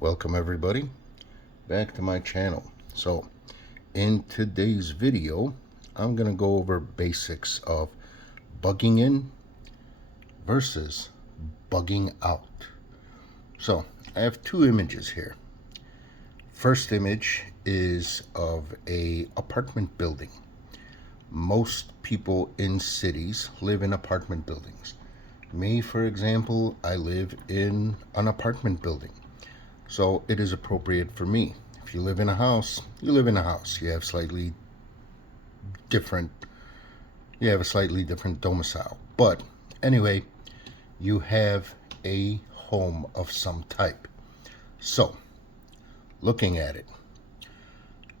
Welcome everybody back to my channel. So in today's video I'm gonna go over basics of bugging in versus bugging out. So I have two images here. First image is of a apartment building. Most people in cities live in apartment buildings. Me, for example, I live in an apartment building. So it is appropriate for me. If you live in a house, you live in a house. You have different a slightly different domicile. But anyway, you have a home of some type. So, looking at it,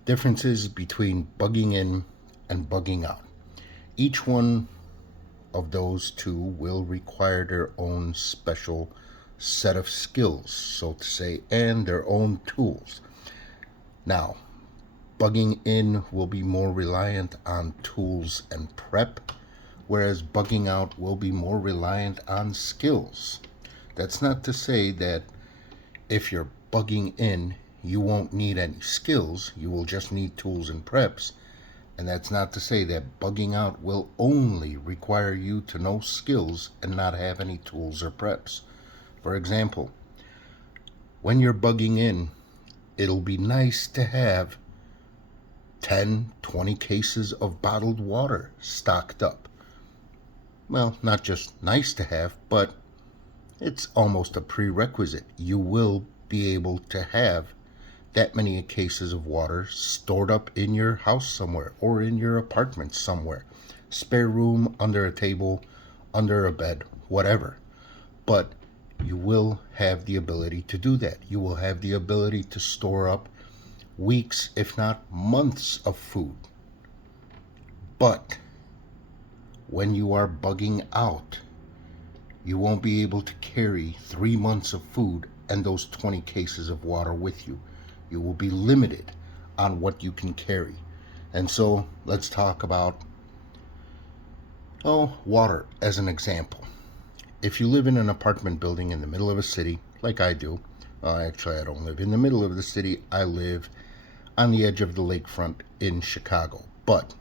differences between bugging in and bugging out. Each one of those two will require their own special set of skills, so to say, and their own tools. Now, bugging in will be more reliant on tools and prep, whereas bugging out will be more reliant on skills. That's not to say that if you're bugging in, you won't need any skills, you will just need tools and preps. And that's not to say that bugging out will only require you to know skills and not have any tools or preps. For example, when you're bugging in, it'll be nice to have 10, 20 cases of bottled water stocked up. Well, not just nice to have, but it's almost a prerequisite. You will be able to have that many cases of water stored up in your house somewhere or in your apartment somewhere. Spare room, under a table, under a bed, whatever. But you will have the ability to do that. You will have the ability to store up weeks, if not months of food. But when you are bugging out, you won't be able to carry 3 months of food and those 20 cases of water with you. You will be limited on what you can carry. And so let's talk about water as an example. If you live in an apartment building in the middle of a city, like I do, actually I don't live in the middle of the city, I live on the edge of the lakefront in Chicago. But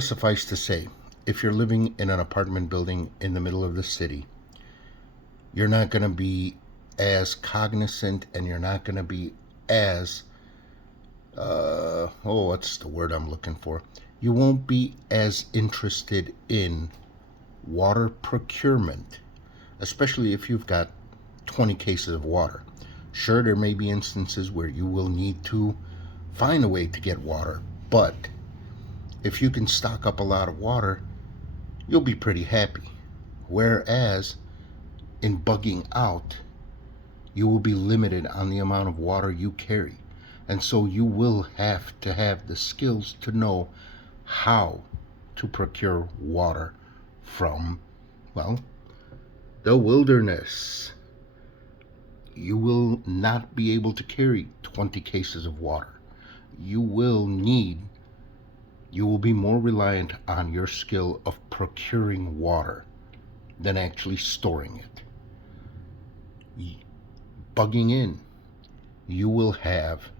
suffice to say, if you're living in an apartment building in the middle of the city, you're not going to be as cognizant and you're not going to be as, what's the word I'm looking for? You won't be as interested in water procurement, especially if you've got 20 cases of water. Sure, there may be instances where you will need to find a way to get water, but if you can stock up a lot of water, you'll be pretty happy. Whereas in bugging out, you will be limited on the amount of water you carry. And so you will have to have the skills to know how to procure water from, the wilderness. You will not be able to carry 20 cases of water. You will be more reliant on your skill of procuring water than actually storing it. Bugging in, you will have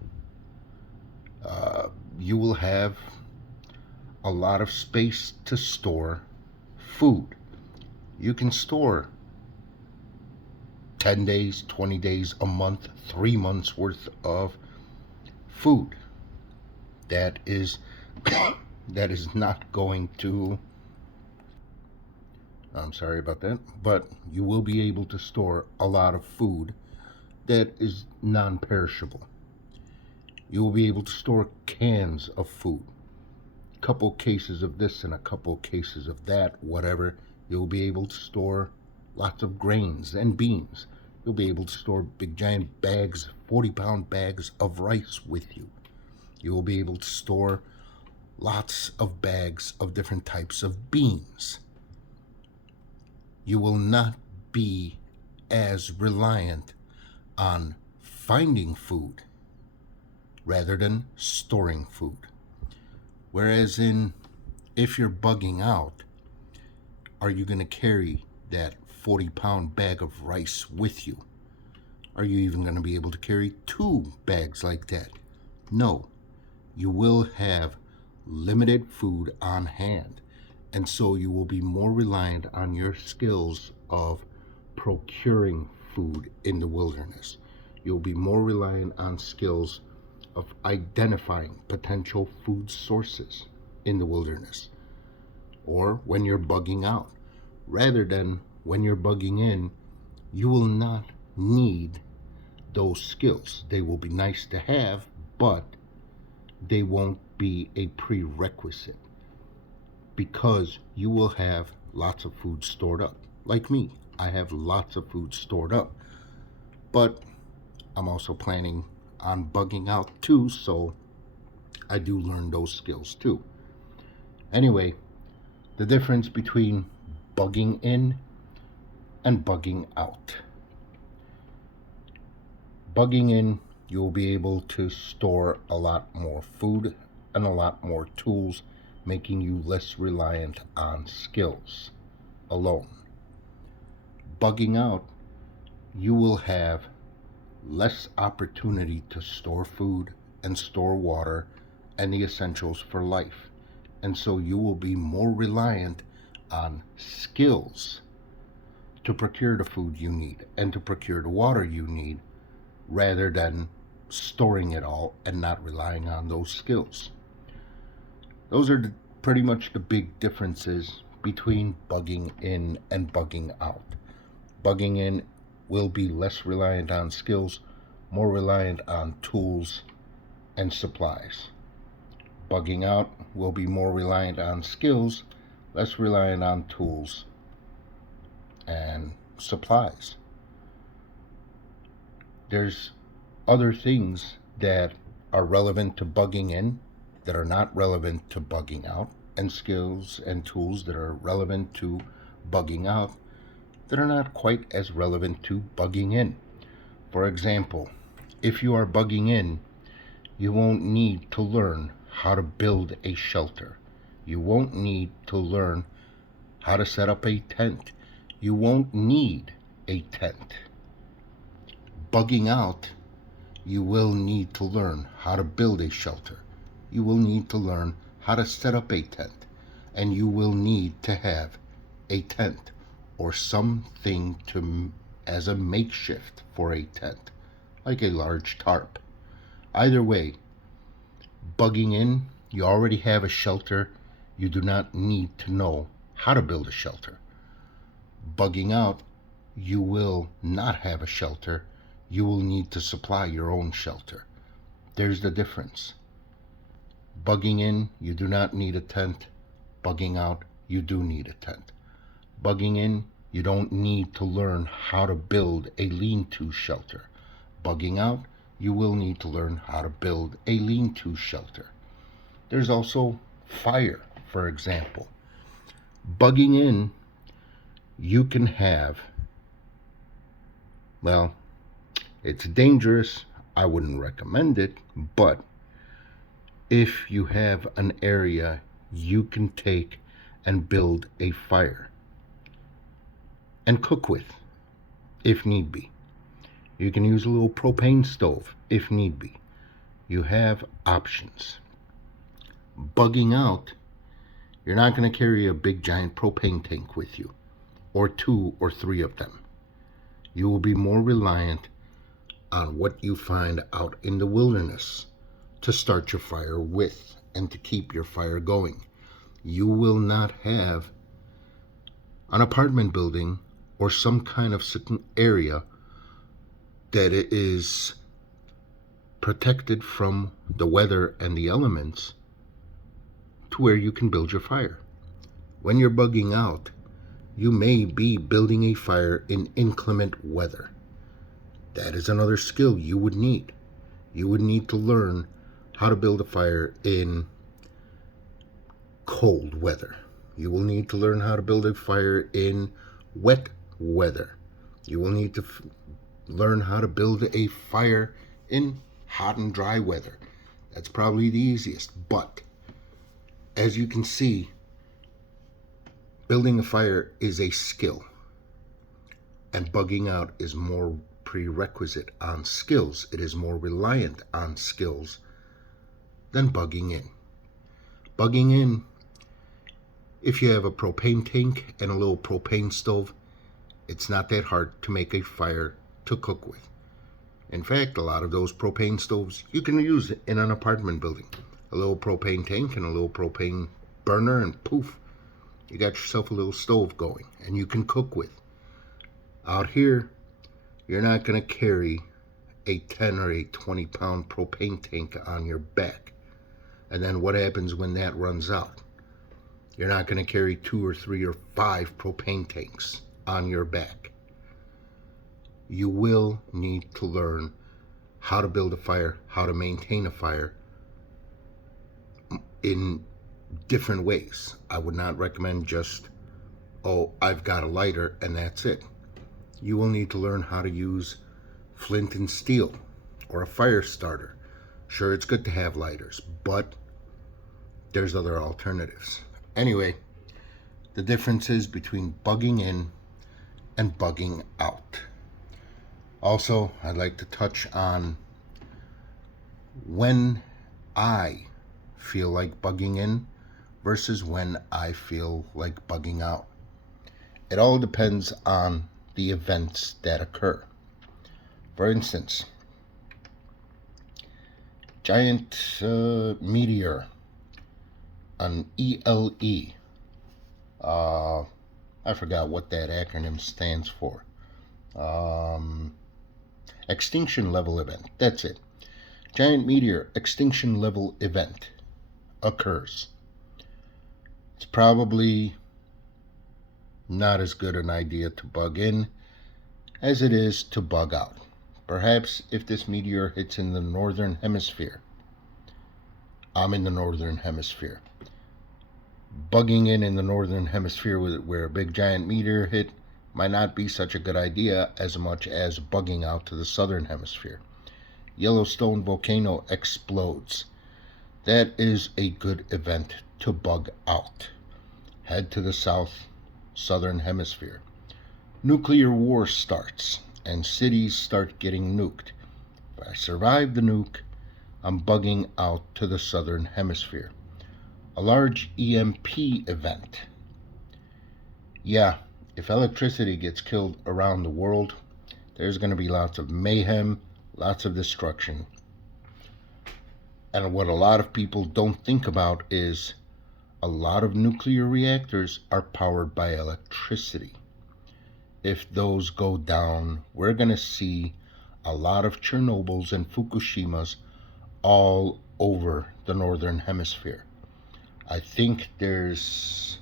a lot of space to store food. You can store 10 days, 20 days, a month, 3 months worth of food. That is not going to, I'm sorry about that, but you will be able to store a lot of food that is non-perishable. You will be able to store cans of food, a couple cases of this and a couple cases of that, whatever. You'll be able to store lots of grains and beans. You'll be able to store big giant bags, 40-pound bags of rice with you. You will be able to store lots of bags of different types of beans. You will not be as reliant on finding food rather than storing food. Whereas if you're bugging out, are you going to carry that 40-pound bag of rice with you? Are you even going to be able to carry 2 bags like that? No. You will have limited food on hand, and so you will be more reliant on your skills of procuring food in the wilderness. You'll be more reliant on skills of identifying potential food sources in the wilderness, or when you're bugging out. Rather than when you're bugging in, you will not need those skills. They will be nice to have, but they won't be a prerequisite because you will have lots of food stored up. Like me, I have lots of food stored up, but I'm also planning on bugging out too, so I do learn those skills too. Anyway, the difference between bugging in and bugging out. Bugging in, you'll be able to store a lot more food and a lot more tools, making you less reliant on skills alone. Bugging out, you will have less opportunity to store food and store water and the essentials for life. And so you will be more reliant on skills to procure the food you need and to procure the water you need, rather than storing it all and not relying on those skills. Those are pretty much the big differences between bugging in and bugging out. Bugging in will be less reliant on skills, more reliant on tools and supplies. Bugging out will be more reliant on skills, less reliant on tools and supplies. There's other things that are relevant to bugging in that are not relevant to bugging out, and skills and tools that are relevant to bugging out that are not quite as relevant to bugging in. For example, if you are bugging in, you won't need to learn how to build a shelter. You won't need to learn how to set up a tent. You won't need a tent. Bugging out, you will need to learn how to build a shelter. You will need to learn how to set up a tent. And you will need to have a tent or something as a makeshift for a tent, like a large tarp. Either way, bugging in, you already have a shelter. You do not need to know how to build a shelter. Bugging out, you will not have a shelter. You will need to supply your own shelter. There's the difference. Bugging in, you do not need a tent. Bugging out, you do need a tent. Bugging in, you don't need to learn how to build a lean-to shelter. Bugging out, you will need to learn how to build a lean-to shelter. There's also fire, for example. Bugging in, you can have, well, it's dangerous. I wouldn't recommend it, but if you have an area you can take and build a fire and cook with, if need be. You can use a little propane stove, if need be. You have options. Bugging out, you're not going to carry a big giant propane tank with you, or 2 or 3 of them. You will be more reliant on what you find out in the wilderness to start your fire with and to keep your fire going. You will not have an apartment building or some kind of certain area that is protected from the weather and the elements to where you can build your fire. When you're bugging out, you may be building a fire in inclement weather. That is another skill you would need. You would need to learn how to build a fire in cold weather. You will need to learn how to build a fire in wet weather. You will need to learn how to build a fire in hot and dry weather. That's probably the easiest. But as you can see, building a fire is a skill, and bugging out is more prerequisite on skills. It is more reliant on skills than bugging in. Bugging in, if you have a propane tank and a little propane stove, it's not that hard to make a fire to cook with. In fact, a lot of those propane stoves you can use in an apartment building. A little propane tank and a little propane burner, and poof, you got yourself a little stove going and you can cook with. Out here, you're not going to carry a 10 or a 20 pound propane tank on your back. And then what happens when that runs out? You're not going to carry 2 or 3 or 5 propane tanks on your back. You will need to learn how to build a fire, how to maintain a fire in different ways. I would not recommend just, oh, I've got a lighter and that's it. You will need to learn how to use flint and steel or a fire starter. Sure, it's good to have lighters, but there's other alternatives. Anyway, the differences between bugging in and bugging out. Also, I'd like to touch on when I feel like bugging in versus when I feel like bugging out. It all depends on the events that occur. For instance, giant meteor, an ELE. I forgot what that acronym stands for. Extinction level event. That's it. Giant meteor extinction level event occurs. It's probably not as good an idea to bug in as it is to bug out. Perhaps if this meteor hits in the northern hemisphere, I'm in the northern hemisphere. Bugging in the northern hemisphere where a big giant meteor hit might not be such a good idea as much as bugging out to the southern hemisphere. Yellowstone volcano explodes. That is a good event to bug out. Head to the southern hemisphere. Nuclear war starts and cities start getting nuked. If I survive the nuke, I'm bugging out to the southern hemisphere. A large EMP event. Yeah, if electricity gets killed around the world, there's going to be lots of mayhem, lots of destruction. And what a lot of people don't think about is a lot of nuclear reactors are powered by electricity. If those go down, we're going to see a lot of Chernobyls and Fukushimas all over the northern hemisphere. I think there's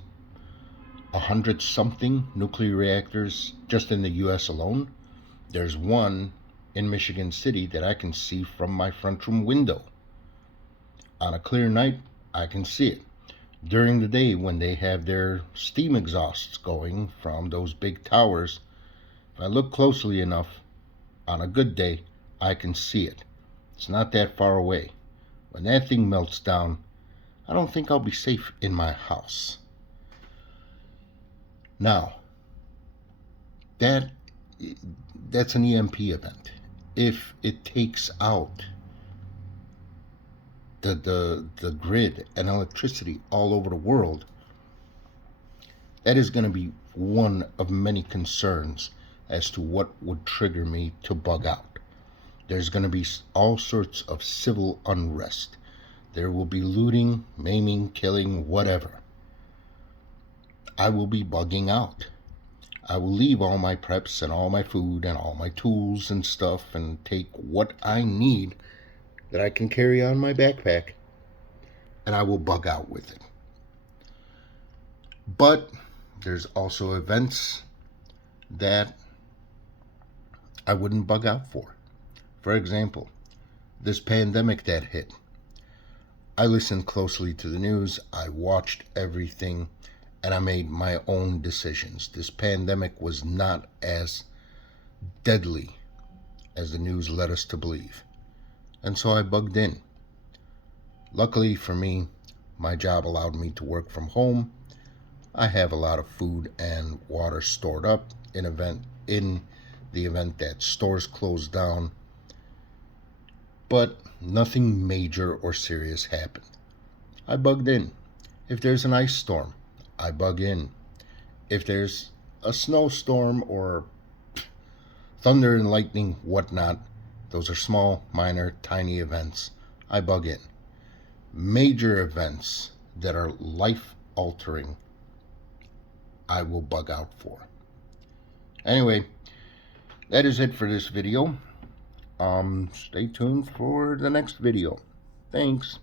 100-something nuclear reactors just in the US alone. There's one in Michigan City that I can see from my front room window. On a clear night, I can see it. During the day, when they have their steam exhausts going from those big towers, if I look closely enough, on a good day, I can see it. It's not that far away. When that thing melts down, I don't think I'll be safe in my house. Now, that's an EMP event. If it takes out the grid and electricity all over the world, that is going to be one of many concerns as to what would trigger me to bug out. There's going to be all sorts of civil unrest. There will be looting, maiming, killing, whatever. I will be bugging out. I will leave all my preps and all my food and all my tools and stuff and take what I need that I can carry on my backpack, and I will bug out with it. But there's also events that I wouldn't bug out for. For example, this pandemic that hit. I listened closely to the news, I watched everything, and I made my own decisions. This pandemic was not as deadly as the news led us to believe. And so I bugged in. Luckily for me, my job allowed me to work from home. I have a lot of food and water stored up in the event that stores close down, but nothing major or serious happened. I bugged in. If there's an ice storm, I bug in. If there's a snowstorm or thunder and lightning, whatnot, those are small, minor, tiny events, I bug in. Major events that are life altering, I will bug out for. Anyway, that is it for this video. Stay tuned for the next video. Thanks.